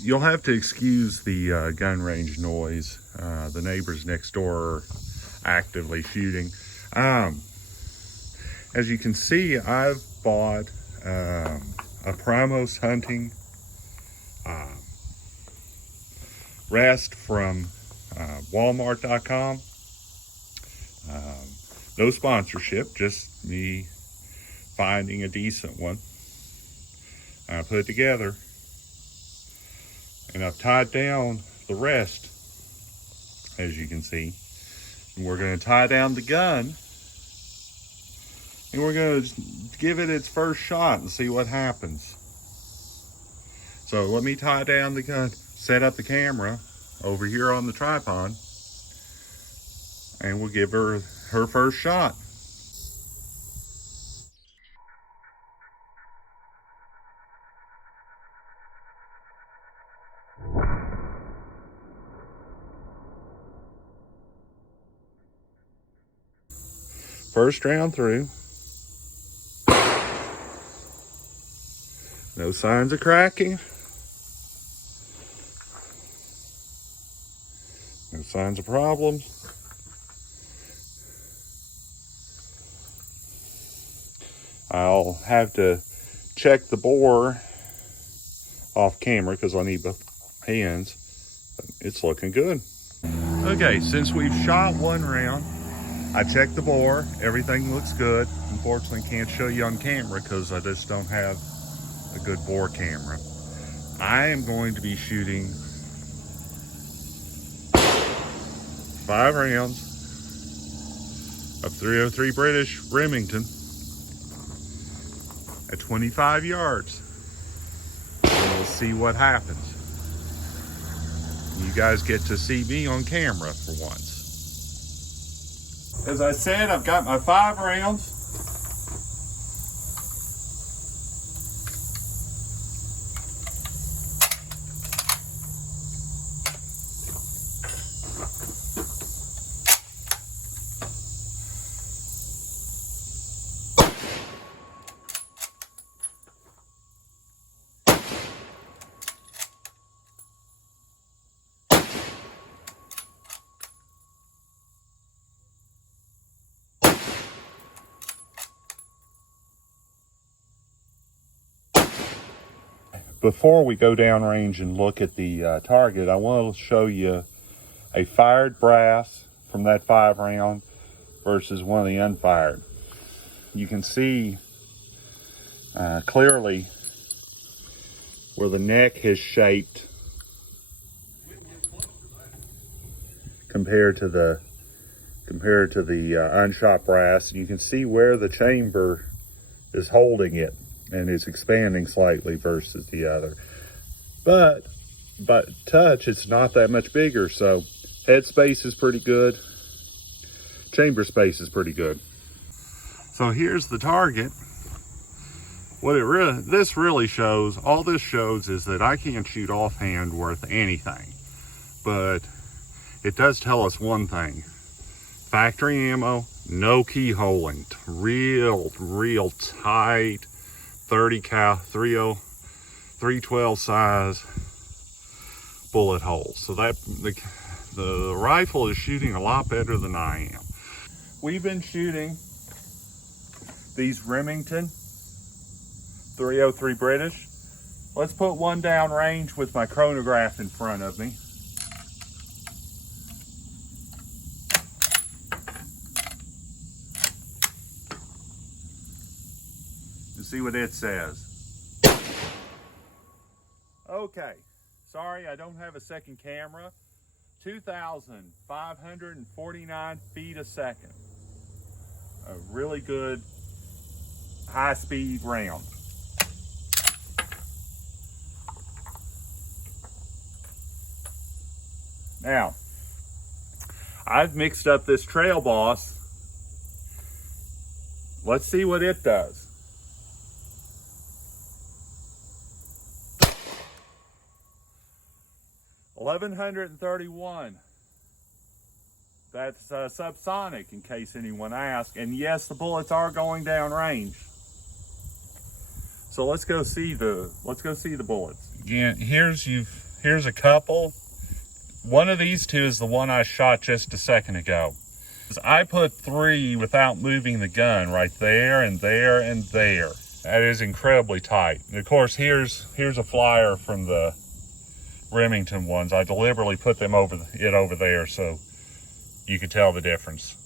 You'll have to excuse the gun range noise. The neighbors next door are actively shooting. As you can see, I've bought a Primos hunting rest from Walmart.com. No sponsorship, just me finding a decent one. I put it together, and I've tied down the rest, as you can see. And we're going to tie down the gun, and we're going to give it its first shot and see what happens. So let me tie down the gun, set up the camera over here on the tripod, and we'll give her her first shot. First round through. No signs of cracking. No signs of problems. I'll have to check the bore off camera because I need both hands. But it's looking good. Okay, since we've shot one round, I checked the bore. Everything looks good. Unfortunately, can't show you on camera because I just don't have a good bore camera. I am going to be shooting 5 rounds of .303 British Remington at 25 yards. And we'll see what happens. You guys get to see me on camera for once. As I said, I've got my 5 rounds. Before we go downrange and look at the target, I want to show you a fired brass from that 5 round versus one of the unfired. You can see clearly where the neck has shaped compared to the unshot brass. You can see where the chamber is holding it, and it's expanding slightly versus the other. But touch, it's not that much bigger, so head space is pretty good. Chamber space is pretty good. So here's the target. What this really shows, all this shows is that I can't shoot offhand worth anything. But it does tell us one thing. Factory ammo, no keyholing, real tight 30 cal 312 size bullet holes. So that the rifle is shooting a lot better than I am. We've been shooting these Remington 303 British. Let's put one down range with my chronograph in front of me. See what it says. Okay, sorry I don't have a second camera. 2,549 feet a second. A really good high-speed round. Now, I've mixed up this Trail Boss. Let's see what it does. 1,131. That's subsonic, in case anyone asks. And yes, the bullets are going down range. So let's go see the bullets. Again, here's Here's a couple. One of these two is the one I shot just a second ago. I put 3 without moving the gun right there and there and there. That is incredibly tight. And of course, here's a flyer from the Remington ones. I deliberately put them over there so you could tell the difference.